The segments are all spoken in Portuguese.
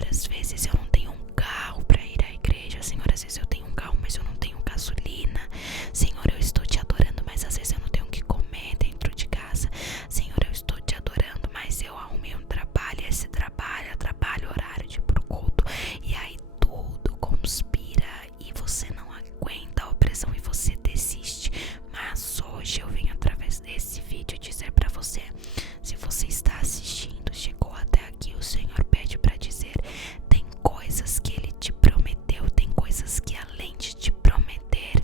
Senhor, às vezes eu não tenho um carro para ir à igreja. Senhor, às vezes eu tenho um carro, mas eu não tenho gasolina. Senhor, eu estou te adorando, mas às vezes eu não tenho o que comer dentro de casa. Senhor, eu estou te adorando, mas eu arrumei um trabalho, esse trabalho é trabalho horário de ir pro culto. E aí tudo conspira e você não aguenta a opressão e você desiste. Mas hoje eu venho através desse vídeo dizer pra você: se você está assistindo, chegou até aqui, o Senhor pede pra dizer: tem coisas que Ele te prometeu, tem coisas que além de te prometer,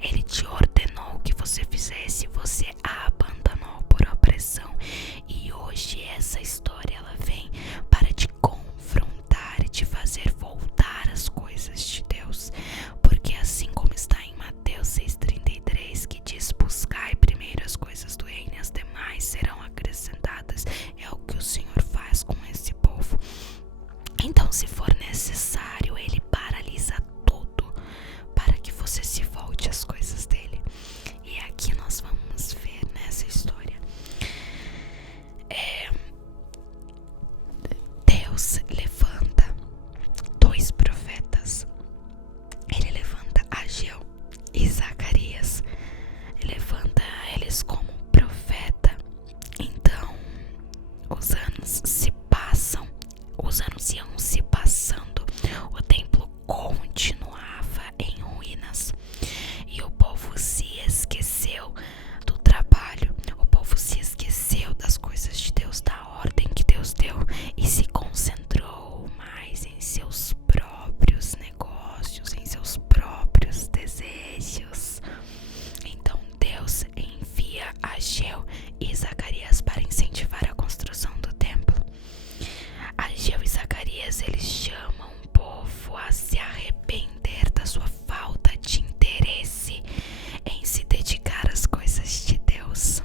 Ele te ordenou que você fizesse, você a abandonou por opressão. E hoje essa história ela vem para te confrontar e te fazer voltar às coisas de Deus. Porque assim como está em Mateus 6,33, que diz: buscai primeiro as coisas do reino e as demais serão acrescentadas, é o que o Senhor faz com esse povo. Então, se for necessário, Ele paralisa tudo para que você se volte às coisas dele. E aqui nós vamos ver nessa história, Deus levanta dois profetas. Ele levanta Ageu e Zacarias. Ele levanta eles como profeta. Então os anos se passam, os anos iam se passando, o templo continuava em ruínas e o povo se esqueceu do trabalho, o povo se esqueceu das coisas de Deus, da ordem que Deus deu, e se concentrou mais em seus próprios negócios, em seus próprios desejos. Então Deus envia Ageu e Zacarias para incentivar a construção do templo. Ageu e Zacarias, eles chamam o povo a se arrepender da sua falta de interesse em se dedicar às coisas de Deus.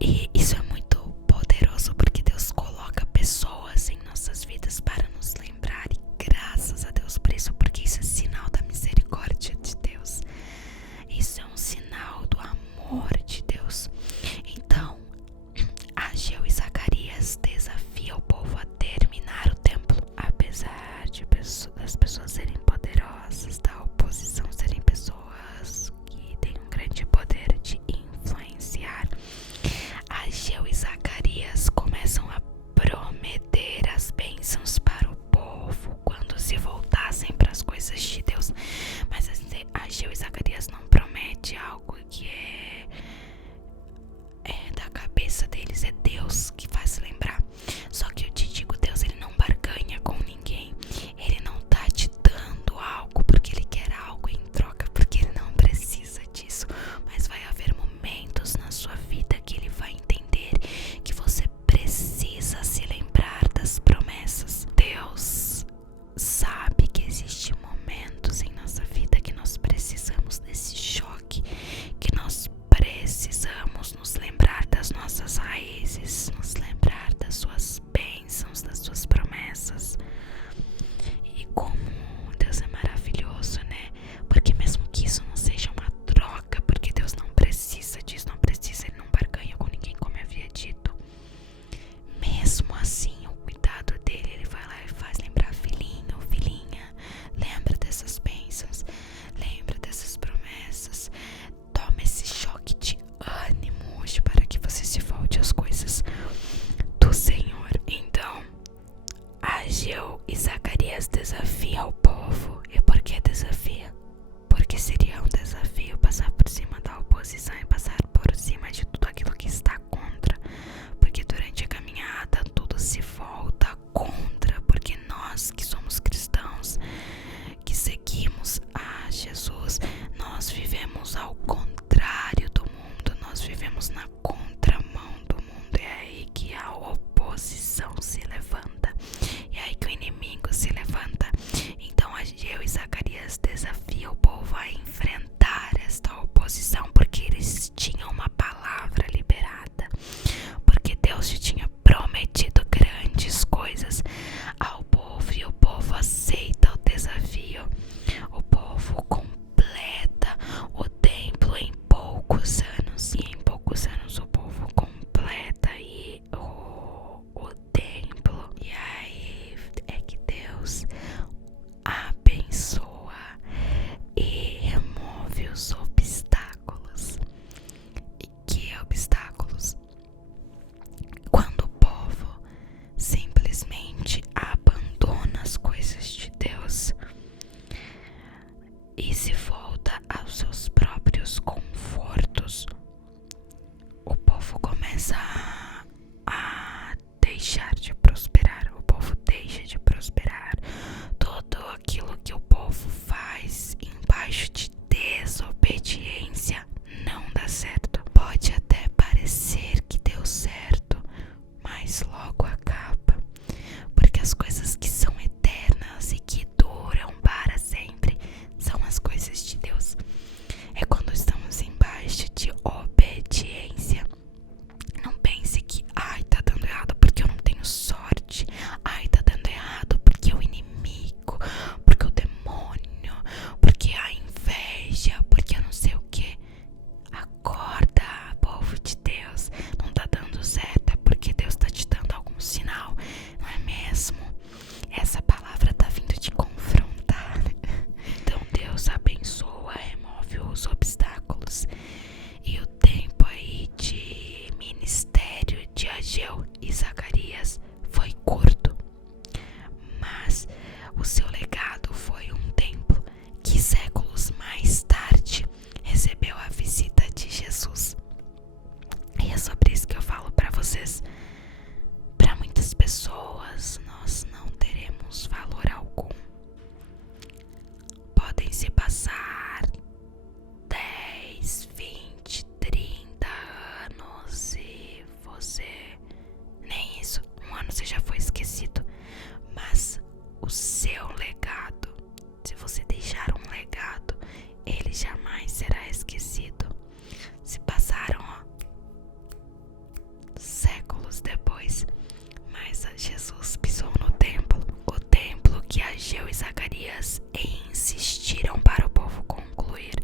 E isso é muito poderoso, porque Deus coloca pessoas em nossas vidas para nos lembrar, e graças a Deus por isso, porque isso é sinal da misericórdia de Deus. Isso é um sinal do amor de Deus. Então, Ageu e Zacarias desafiam o povo a terminar o templo, apesar das pessoas serem poderosas, da oposição serem pessoas que têm um grande poder de influenciar. Ageu e Zacarias começam a prometer as bênçãos para o povo quando se voltassem para as coisas de Deus. Mas Ageu e Zacarias não promete algo que é da cabeça deles, é Deus que faz lembrar. Só que eu te digo, Deus, ele não barganha com ninguém. Ele não tá te dando algo porque ele quer algo em troca, porque ele não precisa disso. Mas vai haver momentos na sua vida que ele vai entender que você precisa se lembrar das promessas. Deus sabe que existem momentos em nossa vida que nós precisamos desse choque, que nós precisamos nos lembrar das nossas raízes, nos lembrar das suas bênçãos, das suas promessas. E como Deus é maravilhoso, né? Porque mesmo que isso não seja uma troca, porque Deus não precisa disso, não precisa, ele não barganha com ninguém, como eu havia dito. Mesmo assim, o cuidado dele, ele vai lá e faz lembrar: filhinho, filhinha, lembra dessas bênçãos, lembra dessas promessas. Toma esse choque de ânimo hoje para que você se volte às coisas do Senhor. Então, Ageu e Zacarias desafiam o povo. E por que desafia? Porque seria um desafio passar por cima da oposição e passar por cima de tudo aquilo que está contra. Porque durante a caminhada tudo se volta contra. Porque nós que somos cristãos, que seguimos a Jesus, nós vivemos ao contrário do mundo, nós vivemos na contramão do mundo. É aí que a oposição se levanta, é aí que o inimigo se levanta. Então Ageu e Zacarias desafiam o povo a enfrentar esta oposição, porque eles tinham uma palavra liberada. as coisas que são eternas e que duram para sempre são as coisas de Deus. É quando estamos embaixo de obediência. Não pense que, ai, tá dando errado porque eu não tenho sorte. Ai, tá dando errado porque o inimigo, porque o demônio, porque a inveja, porque eu não sei o que. Acorda, povo de Deus. Não tá dando certo, é porque Deus tá te dando algum sinal, não é mesmo? Essa palavra tá vindo te confrontar. Então Deus abençoa, remove os obstáculos. E o tempo aí de ministério de Ageu e Zacarias foi curto, mas o seu legado foi um templo que séculos mais tarde recebeu a visita de Jesus. E é sobre isso que eu falo pra vocês. Para muitas pessoas nós não teremos valor algum. Podem se passar 10, 20, 30 anos e você, nem isso, um ano você já foi esquecido. Mas o seu legado, se você deixar um legado, ele jamais será esquecido. Se passaram séculos depois, mas Jesus pisou no templo, o templo que Ageu e Zacarias insistiram para o povo concluir,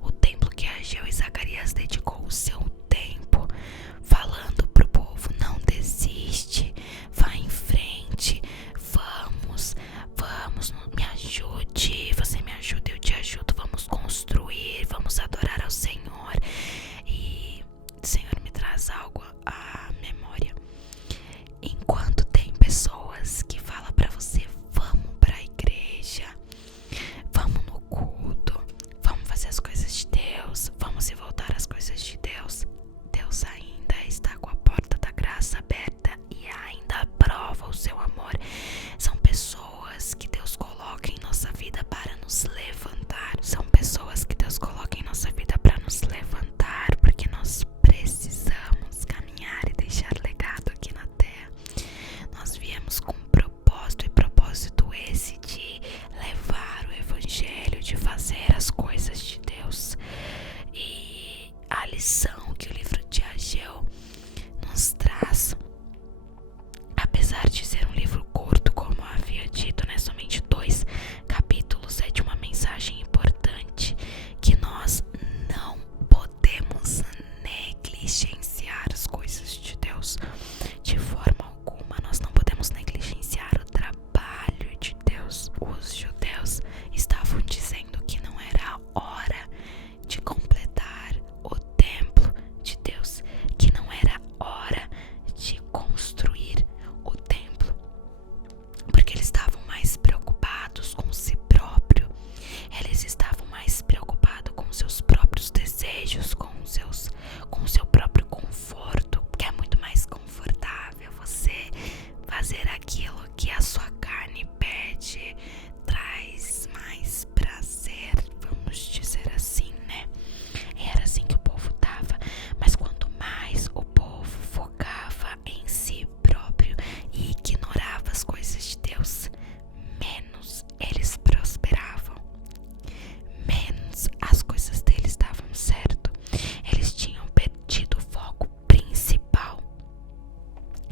o templo que Ageu e Zacarias dedicou o seu tempo falando pro povo: não desiste, vá em frente, vamos, me ajude, você me ajuda, eu te ajudo, vamos construir, vamos adorar ao Senhor. E o Senhor me traz algo à memória. Enquanto tem pessoas que falam pra você: vamos pra igreja, vamos no culto, vamos fazer as coisas de Deus, vamos se voltar às coisas de Deus, Deus ainda está com a porta da graça aberta e ainda aprova o seu amor. São pessoas que Deus coloca em nossa vida para nos levantar. São pessoas que Deus coloca em nossa vida para nos levantar, porque nós precisamos caminhar e deixar legado aqui na terra. Nós viemos com propósito, e propósito esse de levar o evangelho, de fazer as coisas de Deus. E a lição que o livro de Ageu nos traz, apesar de ser um livro curto, como eu havia dito, né, somente 2 capítulos, é de uma mensagem importante que nós não podemos negligenciar as coisas de Deus. De forma alguma, nós não podemos negligenciar o trabalho de Deus. Os judeus estavam dizendo que não era a hora de completar o templo de Deus, que não era hora de construir o templo, porque eles estavam mais preocupados com si próprio, eles estavam mais preocupados com seus próprios desejos, com o seu próprio conforto, que é muito mais confortável você fazer aquilo que a sua carne pede, traz mais prazer, vamos dizer assim, né? E era assim que o povo tava. Mas quanto mais o povo focava em si próprio e ignorava as coisas de Deus, menos eles prosperavam, menos as coisas deles davam certo. Eles tinham perdido o foco principal,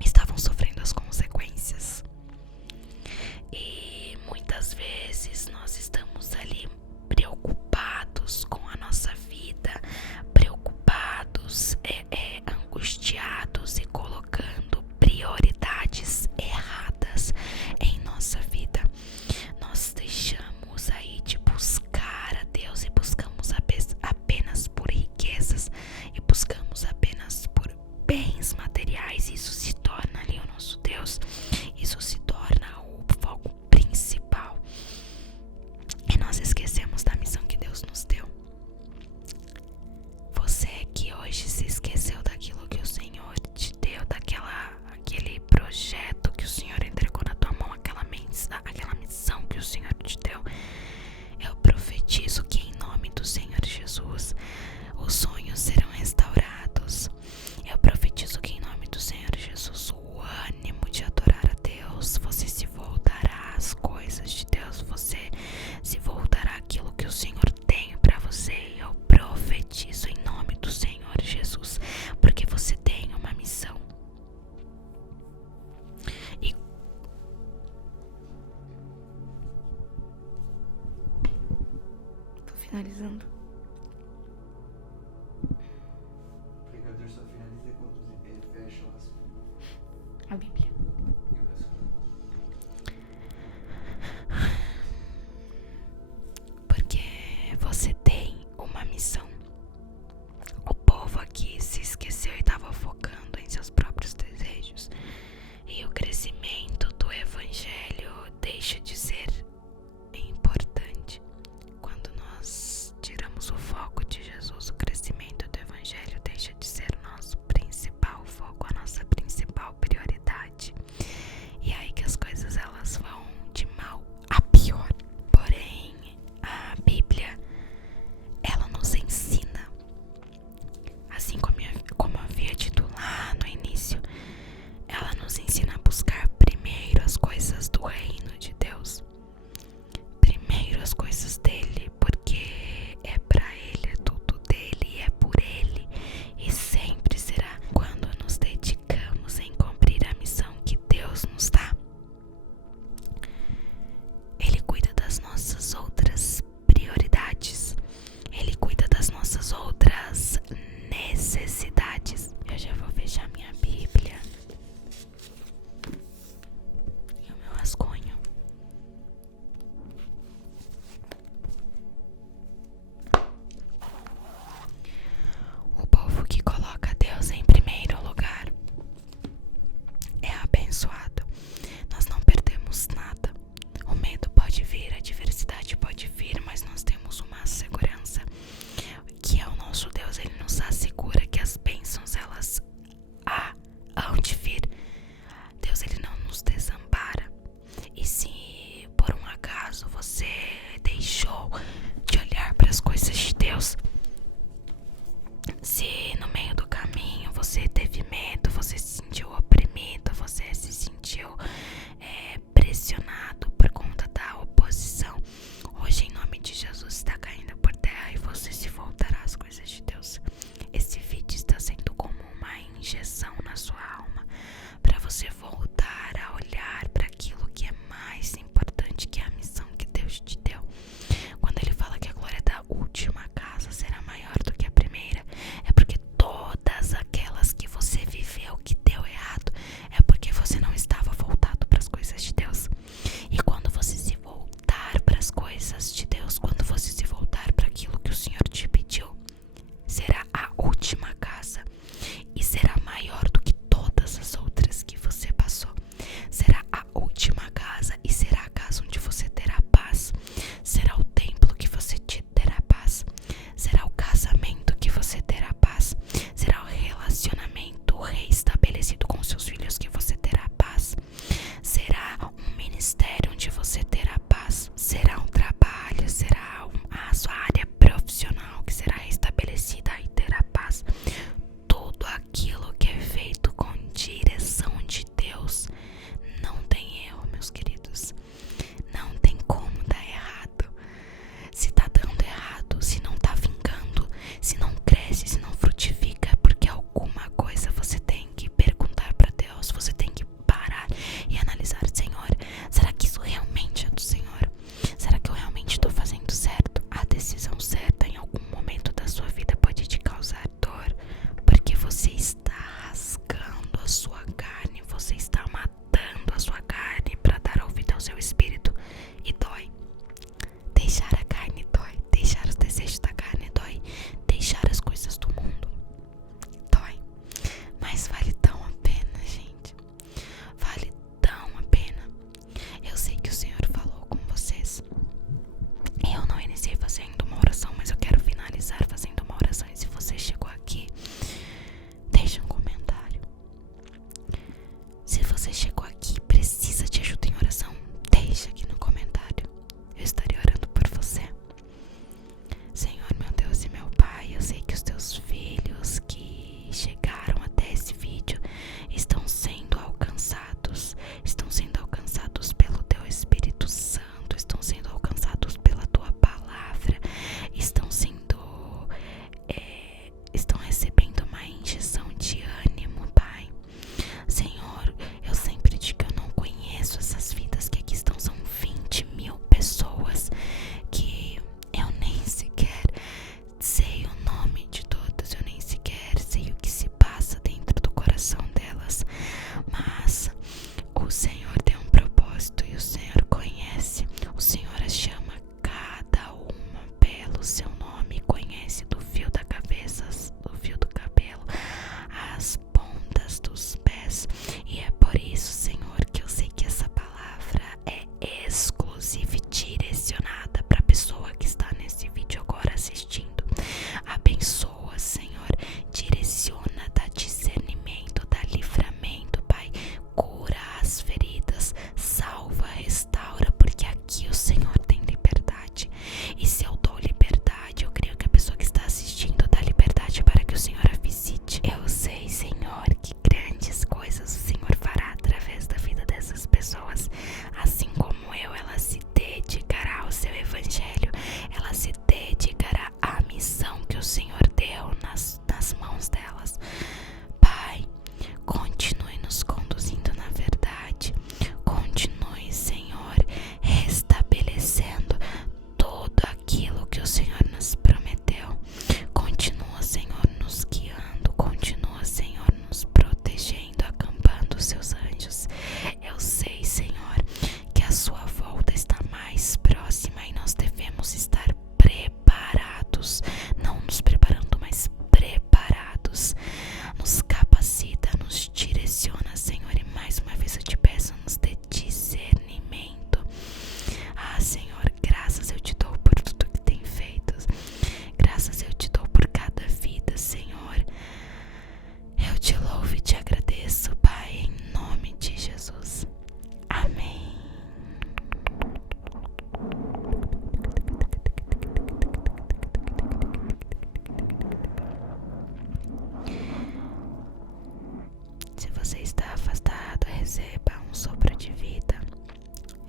estavam sofrendo as consequências. as coisas de Deus, você se voltará àquilo que o Senhor tem para você. E eu profetizo em nome do Senhor Jesus, porque você tem uma missão. E tô finalizando. O pregador só finaliza quando ele fecha A Bíblia. Porque você tem uma missão. O povo aqui se esqueceu e estava focando em seus próprios desejos. E o crescimento do evangelho deixa de ser importante quando nós tiramos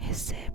receba.